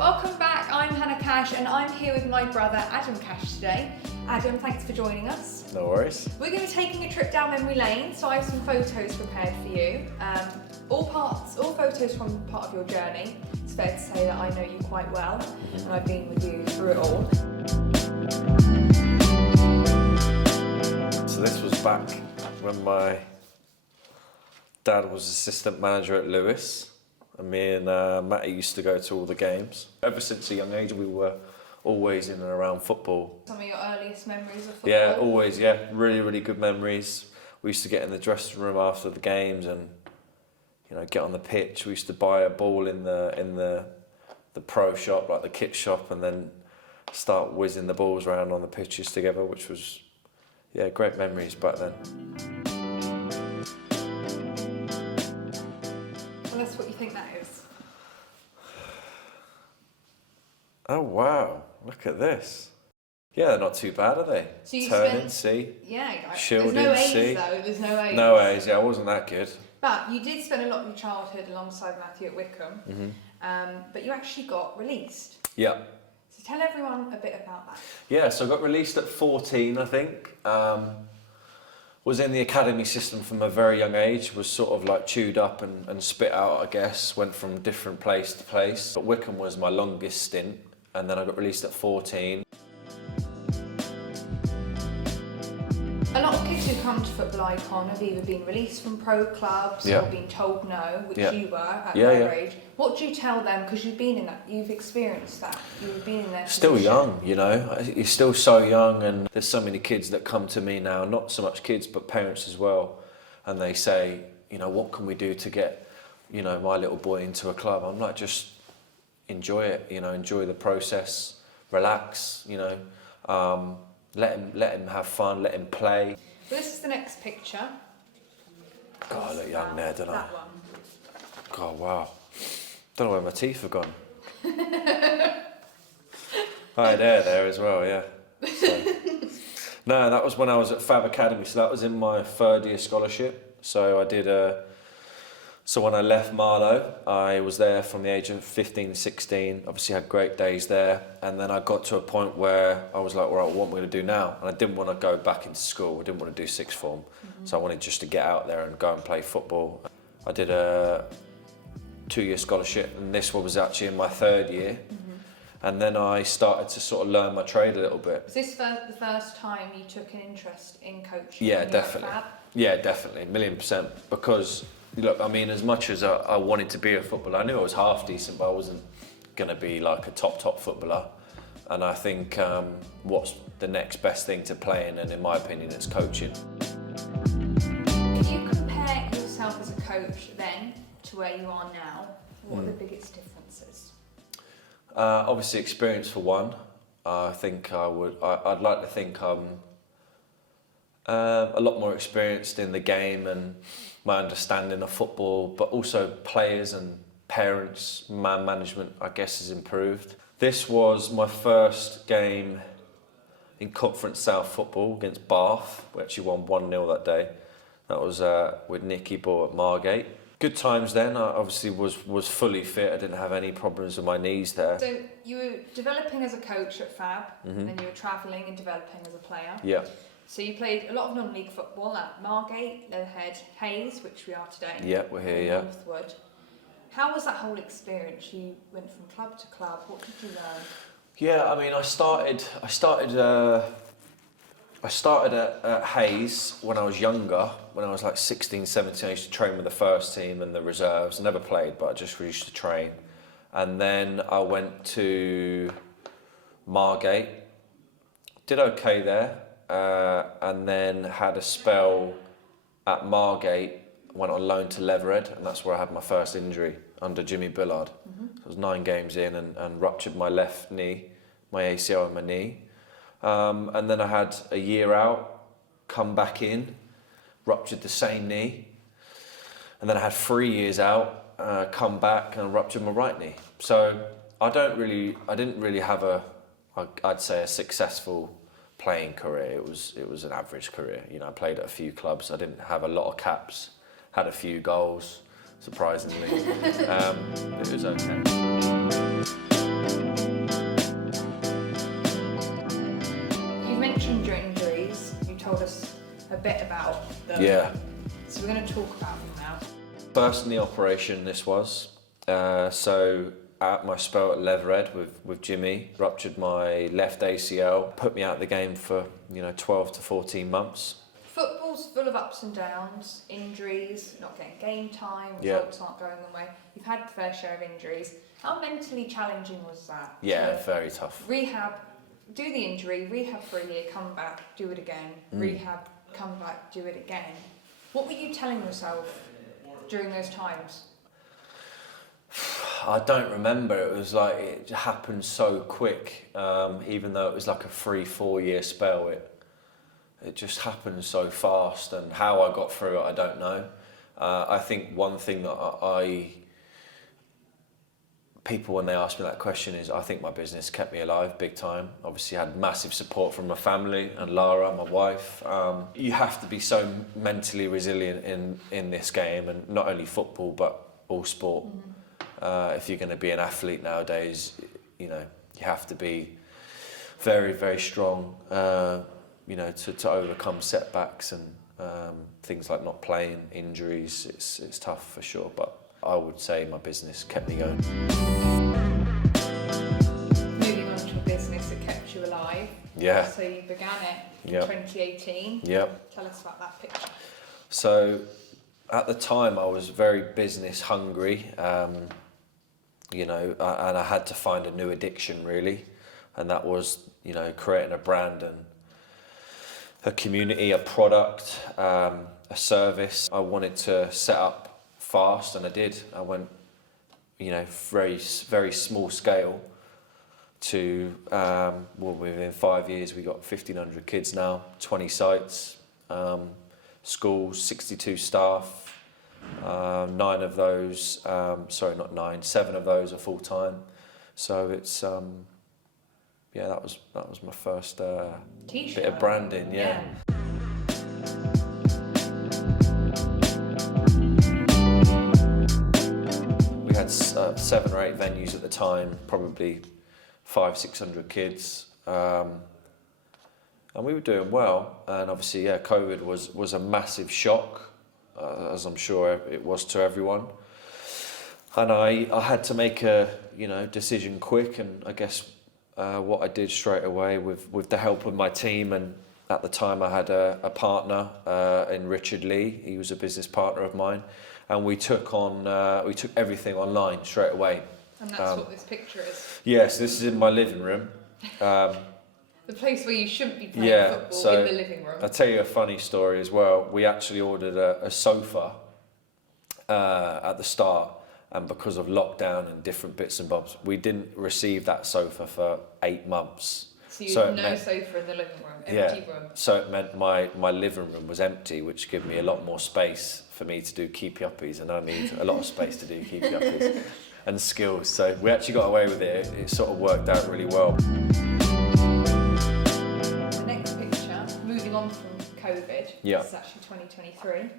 Welcome back, I'm Hannah Cash and I'm here with my brother Adam Cash today. Adam, thanks for joining us. No worries. We're going to be taking a trip down memory lane, so I have some photos prepared for you. All photos from part of your journey. It's fair to say that I know you quite well and I've been with you through it all. So this was back when my dad was assistant manager at Lewis. And me and Matty used to go to all the games. Ever since a young age, we were always in and around football. Some of your earliest memories of football? Yeah, always, yeah. Really, really good memories. We used to get in the dressing room after the games and, you know, get on the pitch. We used to buy a ball in the pro shop, like the kit shop, and then start whizzing the balls around on the pitches together, which was, yeah, great memories back then. Tell us what you think that is. Oh wow, look at this. Yeah, they're not too bad, are they? So you Turning, C. Yeah, Shielding, there's no A's C. though, there's no A's. No A's, yeah, I wasn't that good. But you did spend a lot of your childhood alongside Matthew at Wickham, but you actually got released. Yeah. So tell everyone a bit about that. Yeah, so I got released at 14, I think. Was in the academy system from a very young age, was sort of like chewed up and spit out, I guess, went from different place to place. But Wickham was my longest stint, and then I got released at 14. A lot of kids who come to Football Icon have either been released from pro clubs or been told no, which you were at their age. What do you tell them? Because you've been in that, you've experienced that, you've been in their Still position. young, you know, you're still so young, and there's so many kids that come to me now, not so much kids, but parents as well, and they say, you know, what can we do to get, you know, my little boy into a club? I'm like, just enjoy it, you know, enjoy the process, relax, you know, let him have fun, let him play. Well, this is the next picture. God, I look young there, don't I? That one. God, wow. Don't know where my teeth have gone. Right, there as well, yeah. So. No, that was when I was at Fab Academy, so that was in my third year scholarship. So I did so when I left Marlow, I was there from the age of 15, 16, obviously had great days there, and then I got to a point where I was like, all right, what am I going to do now? And I didn't want to go back into school, I didn't want to do sixth form, so I wanted just to get out there and go and play football. I did a 2-year scholarship, and this one was actually in my third year, and then I started to sort of learn my trade a little bit. Was this the first time you took an interest in coaching? Yeah, definitely. Yeah, definitely, 1,000,000%, because look, I mean, as much as I wanted to be a footballer, I knew I was half decent, but I wasn't going to be like a top footballer. And I think what's the next best thing to playing, and in my opinion, it's coaching. If you compare yourself as a coach then to where you are now, what are the biggest differences? Obviously, experience for one. I think I'd like to think I'm a lot more experienced in the game and my understanding of football, but also players and parents, man management, I guess, has improved. This was my first game in Conference South football against Bath. We actually won 1-0 that day. That was with Nicky Ball at Margate. Good times then. I obviously was fully fit. I didn't have any problems with my knees there. So you were developing as a coach at Fab, and then you were travelling and developing as a player. Yeah. So you played a lot of non-league football at Margate, Leatherhead, Hayes, which we are today. Yeah, we're here, yeah. Northwood. How was that whole experience? You went from club to club. What did you learn? Yeah, I mean, I started at Hayes when I was younger. When I was like 16, 17, I used to train with the first team and the reserves. I never played, but I just used to train. And then I went to Margate. Did okay there. And then had a spell at Margate, went on loan to Leatherhead, and that's where I had my first injury under Jimmy Billard. So I was 9 games in and ruptured my left knee, my ACL in my knee. And then I had a year out, come back in, ruptured the same knee. And then I had 3 years out, come back and ruptured my right knee. So I didn't really have I'd say a successful playing career. It was an average career. You know, I played at a few clubs. I didn't have a lot of caps, had a few goals, surprisingly. It was okay. bit about them. Yeah. So we're going to talk about them now. First in the operation, this was. So at my spell at Leatherhead with Jimmy, ruptured my left ACL, put me out of the game for 12 to 14 months. Football's full of ups and downs, injuries, not getting game time, results aren't going the way. You've had a fair share of injuries. How mentally challenging was that? Yeah, very tough. Rehab, do the injury, rehab for a year, come back, do it again, rehab, come back, do it again. What were you telling yourself during those times? I don't remember. It was like it happened so quick. Even though it was like a 3-4 year spell, it just happened so fast. And how I got through it, I don't know. I think one thing that people, when they ask me that question, is I think my business kept me alive big time. Obviously, I had massive support from my family and Lara, my wife. You have to be so mentally resilient in this game, and not only football but all sport. If you're going to be an athlete nowadays, you have to be very, very strong, to overcome setbacks and things like not playing, injuries. It's tough for sure, but I would say my business kept me going. Moving on to a business that kept you alive. Yeah. So you began it in 2018. Yep. Tell us about that picture. So at the time I was very business hungry, and I had to find a new addiction really, and that was, creating a brand and a community, a product, a service. I wanted to set up fast, and I did. I went, very, very small scale to, within 5 years we got 1,500 kids now, 20 sites, schools, 62 staff. 7 of those are full time. So it's that was my first bit of branding. Yeah. We had 7 or 8 venues at the time, probably 500-600 kids, and we were doing well. And obviously, COVID was a massive shock. As I'm sure it was to everyone, and I had to make a decision quick, and I guess what I did straight away with the help of my team, and at the time I had a partner in Richard Lee. He was a business partner of mine, and we took everything online straight away. And that's what this picture is. Yes, this is in my living room. The place where you shouldn't be playing football, in the living room. I'll tell you a funny story as well. We actually ordered a sofa at the start, and because of lockdown and different bits and bobs, we didn't receive that sofa for 8 months. So you had no sofa in the living room, empty room. So it meant my living room was empty, which gave me a lot more space for me to do keepy uppies, and I need a lot of space to do keepy uppies and skills. So we actually got away with it. It sort of worked out really well. On from COVID, yeah. This is actually 2023.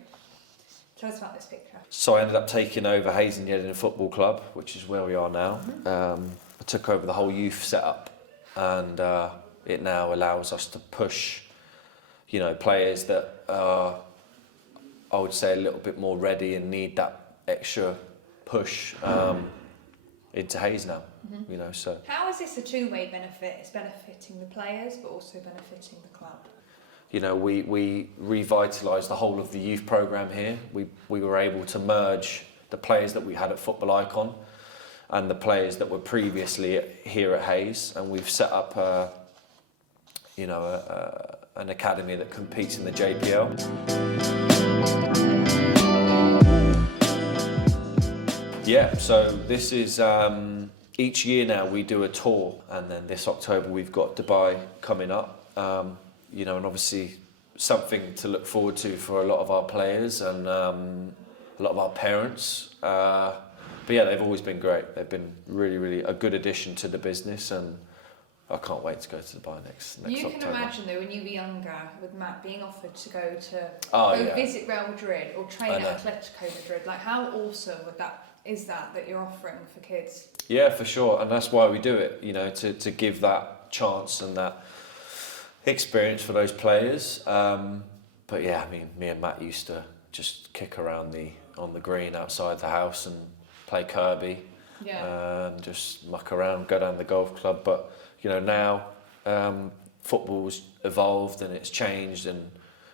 Tell us about this picture. So I ended up taking over Hayes and Yeading Football Club, which is where we are now. I took over the whole youth setup, and it now allows us to push, players that are, I would say, a little bit more ready and need that extra push into Hayes now. So how is this a two-way benefit? It's benefiting the players, but also benefiting the club. We revitalised the whole of the youth programme here. We were able to merge the players that we had at Football Icon and the players that were previously here at Hayes, and we've set up an academy that competes in the JPL. Yeah, so this is each year now we do a tour, and then this October we've got Dubai coming up. And obviously something to look forward to for a lot of our players and a lot of our parents. But yeah, they've always been great. They've been really, really a good addition to the business, and I can't wait to go to Dubai next October. You can imagine though, when you were younger, with Matt being offered to go visit Real Madrid or train at Atletico Madrid. Like, how awesome is that you're offering for kids? Yeah, for sure, and that's why we do it. To give that chance and that experience for those players. but yeah, I mean, me and Matt used to just kick around on the green outside the house and play Kirby, and just muck around, go down the golf club. But you know, now football's evolved and it's changed, and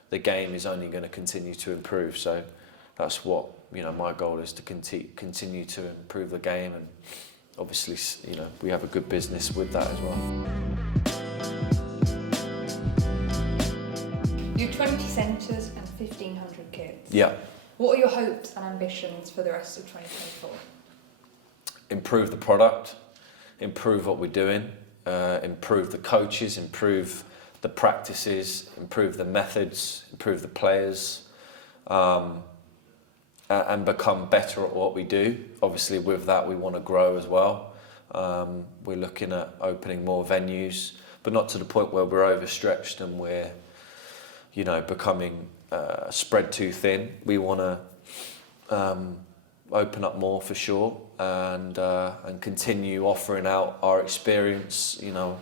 the game is only going to continue to improve. So that's what, you know, my goal is, to continue to improve the game, and obviously, you know, we have a good business with that as well. You have 20 centres and 1,500 kids. Yeah. What are your hopes and ambitions for the rest of 2024? Improve the product, improve what we're doing, improve the coaches, improve the practices, improve the methods, improve the players, and become better at what we do. Obviously, with that, we want to grow as well. We're looking at opening more venues, but not to the point where we're overstretched and we're, you know, becoming spread too thin. We want to open up more for sure, and continue offering out our experience, you know,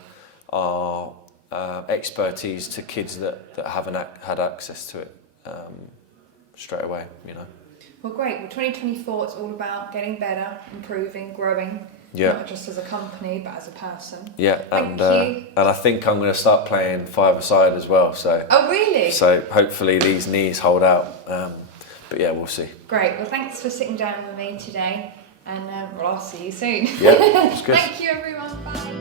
our expertise to kids that haven't had access to it straight away, you know. Well, great. Well, 2024, it's all about getting better, improving, growing, not just as a company, but as a person. Yeah, Thank you. And I think I'm going to start playing five-a-side as well. So. Oh, really? So hopefully these knees hold out. But yeah, we'll see. Great. Well, thanks for sitting down with me today, and well, I'll see you soon. Yeah, it's good. Thank you, everyone. Bye.